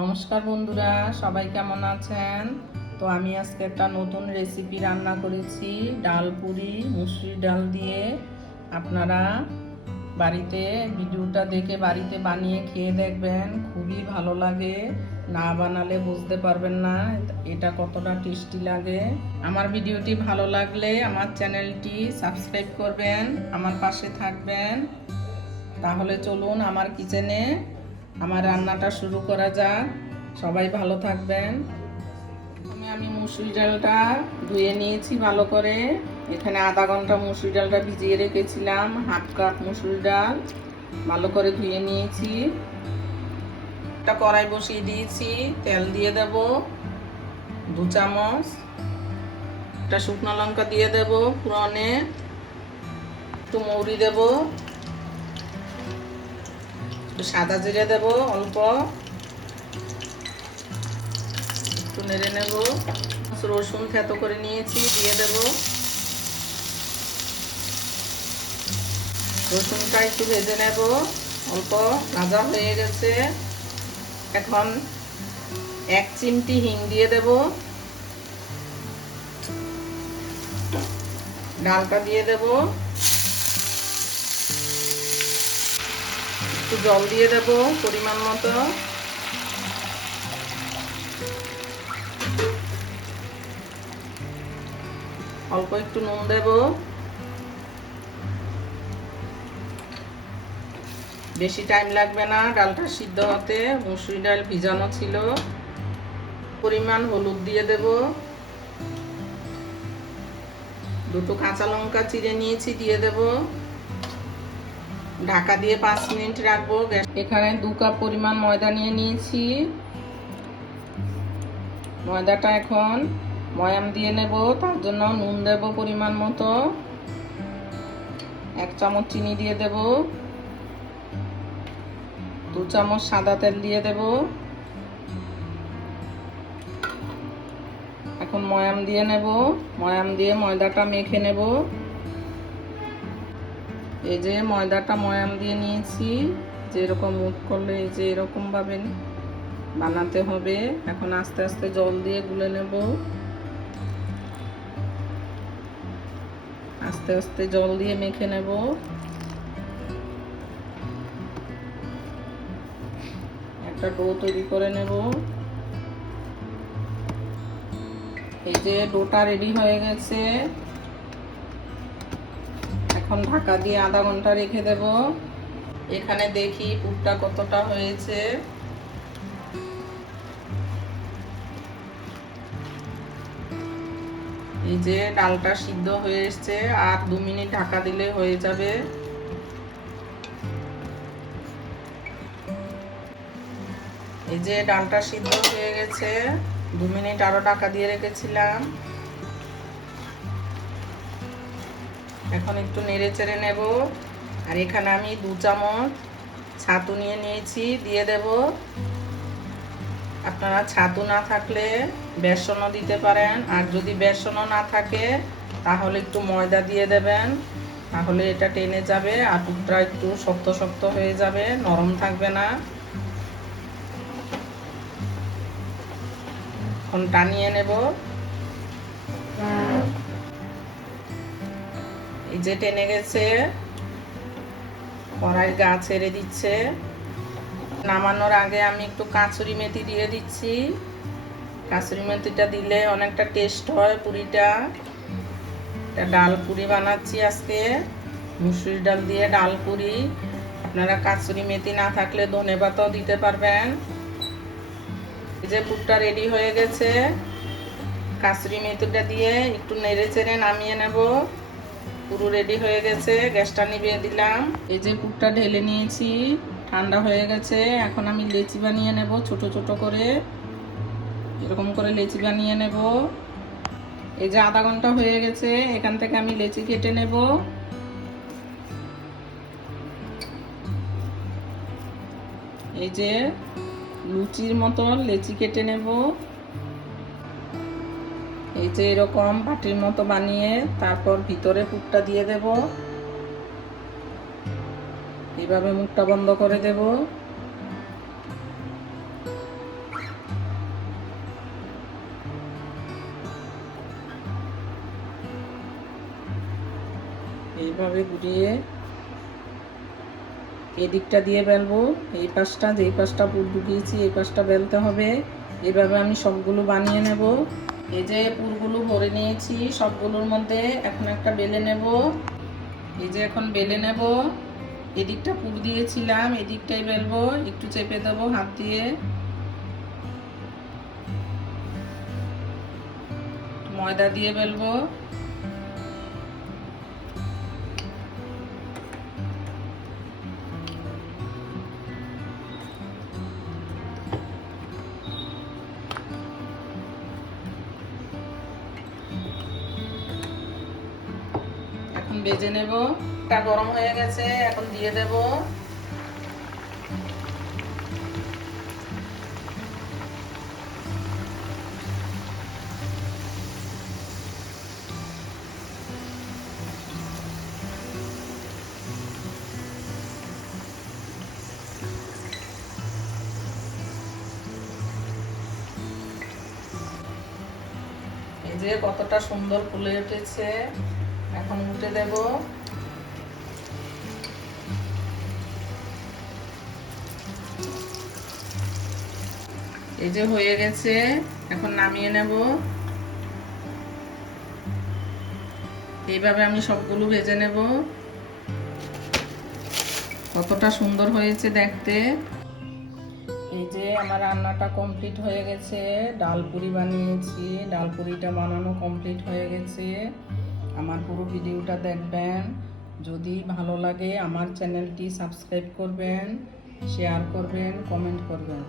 নমস্কার বন্ধুরা, সবাই কেমন আছেন? তো আমি আজকে একটা নতুন রেসিপি রান্না করেছি, ডাল পুরি মুসুরি ডাল দিয়ে। আপনারা বাড়িতে ভিডিওটা দেখে বাড়িতে বানিয়ে খেয়ে দেখবেন, খুবই ভালো লাগে। না বানালে বুঝতে পারবেন না এটা কতটা টেস্টি লাগে। আমার ভিডিওটি ভালো লাগলে আমার চ্যানেলটি সাবস্ক্রাইব করবেন, আমার পাশে থাকবেন। তাহলে চলুন আমার কিচেনে আমার রান্নাটা শুরু করা যাক। সবাই ভালো থাকবেন। প্রথমে আমি মুসুরি ডালটা ধুয়ে নিয়েছি ভালো করে। এখানে আধা ঘণ্টা মুসুরি ডালটা ভিজিয়ে রেখেছিলাম, হাফ কাপ মুসুরি ডাল ভালো করে ধুয়ে নিয়েছি। একটা কড়াই বসিয়ে দিয়েছি, তেল দিয়ে দেব, দু চামচ। একটা শুকনো লঙ্কা দিয়ে দেব পুরনে একটু মৌরি দেবো। একটু সাদা জিরে দেব, অল্প। একটু নেড়ে নেব। রসুন থেতো করে নিয়েছি, দিয়ে দেব। রসুনটা একটু ভেজে নেব, অল্প। ভাজা হয়ে গেছে। এখন এক চিমটি হিং দিয়ে দেব। ডালটা দিয়ে দেবো। একটু জল দিয়ে দেব পরিমাণ মতো। অল্প একটু নুন দেব। বেশি টাইম লাগবে না, ডালটা সিদ্ধ হতে। মুসুরি ডাল ভিজানো ছিল। পরিমাণ হলুদ দিয়ে দেব। দুটো কাঁচা লঙ্কা চিড়ে নিয়েছি, দিয়ে দেবো। ঢাকা দিয়ে পাঁচ মিনিট রাখব। এখানে দু কাপ পরিমাণ ময়দা নিয়ে নিয়েছি। ময়দাটা এখন ময়াম দিয়ে নেব, তার জন্য নুন দেব পরিমাণ মতো। এক চামচ চিনি দিয়ে দেব। দু চামচ সাদা তেল দিয়ে দেব। এখন ময়াম দিয়ে নেব। ময়াম দিয়ে ময়দাটা মেখে নেব। এই যে ময়দাটা ময়াম দিয়ে নিয়েছি, যেরকম মুখ করলে এই যে এরকমভাবে বানাতে হবে। এখন আস্তে আস্তে জল দিয়ে গুলে নেব। আস্তে আস্তে জল দিয়ে মেখে নেব। একটা ডো তৈরি করে নেব। এই যে ডোটা রেডি হয়ে গেছে। এখন ঢাকা দিয়ে আধা ঘণ্টা রেখে দেব। এখানে দেখি পুরটা কতটা হয়েছে। এই যে ডালটা সিদ্ধ হয়ে এসছে, আর দু মিনিট ঢাকা দিলে হয়ে যাবে। এই যে ডালটা সিদ্ধ হয়ে গেছে, দু মিনিট আরও ঢাকা দিয়ে রেখেছিলাম। এখন একটু নেড়ে চেড়ে নেব। আর এখানে আমি দু চামচ ছাতু নিয়ে নিয়েছি, দিয়ে দেব। আপনারা ছাতু না থাকলে বেসনও দিতে পারেন, আর যদি বেসনও না থাকে, তাহলে একটু ময়দা দিয়ে দেবেন। তাহলে এটা টেনে যাবে আর টুকটা একটু শক্ত শক্ত হয়ে যাবে, নরম থাকবে না। এখন টানিয়ে নেব। এই যে টেনে গেছে। কড়াই গা ছেড়ে দিচ্ছে। নামানোর আগে আমি একটু কাঁচুরি মেথি দিয়ে দিচ্ছি। কাঁচুরি মেথিটা দিলে অনেকটা টেস্ট হয় পুরিটা। এটা ডাল পুরি বানাচ্ছি আজকে। মুসুরি ডাল দিয়ে ডাল পুরি। আপনারা কাঁচুরি মেথি না থাকলে ধনে পাতাও দিতে পারবেন। এই যে পুরটা রেডি হয়ে গেছে। কাঁচুরি মেথিটা দিয়ে একটু নেড়ে চেড়ে নামিয়ে নেব। পুরো রেডি হয়ে গেছে, গ্যাসটা নিভিয়ে দিলাম। এই যে পুরটা ঢেলে নিয়েছি, ঠান্ডা হয়ে গেছে। এখন আমি লেচি বানিয়ে নেব, ছোট ছোট করে। এরকম করে লেচি বানিয়ে নেব। এই যে আধা ঘণ্টা হয়ে গেছে, এখান থেকে আমি লেচি কেটে নেব। এই যে লুচির মতো লেচি কেটে নেব। এই যে এরকম বাটির মতো বানিয়ে তারপর ভিতরে পুকটা দিয়ে দেব। এইভাবে মুখটা বন্ধ করে দেব। এইভাবে ঘুরিয়ে এই দিকটা দিয়ে বেলবো এই পাশটা, যেই পাশটা পুর ঢুকিয়েছি, এই পাশটা বেলতে হবে। এভাবে আমি সবগুলো বানিয়ে নেব। এই যে পুরগুলো ভরে নিয়েছি, সবগুলোর মধ্যে এখন একটা বেলে নেব। এই যে এখন বেলে নেব। এদিকটা পুর দিয়েছিলাম, এদিকটাই বেলবো, একটু চেপে দেবো হাত দিয়ে। ময়দা দিয়ে বেলবো। বেজে নেব। টা গরম হয়ে গেছে এখন দিয়ে দেব। যে কতটা সুন্দর ফুলে উঠেছে। এখন উঠে দেব। এই যে হয়ে গেছে, এখন নামিয়ে নেব। এইভাবে আমি সবগুলো ভেজে নেব। কতটা সুন্দর হয়েছে দেখতে। এই যে আমার রান্নাটা কমপ্লিট হয়ে গেছে, ডাল পুরি বানিয়েছি, ডাল পুরিটা বানানো কমপ্লিট হয়ে গেছে। আমার পুরো ভিডিওটা দেখবেন। যদি ভালো লাগে আমার চ্যানেলটি সাবস্ক্রাইব করবেন শেয়ার করবেন কমেন্ট করবেন।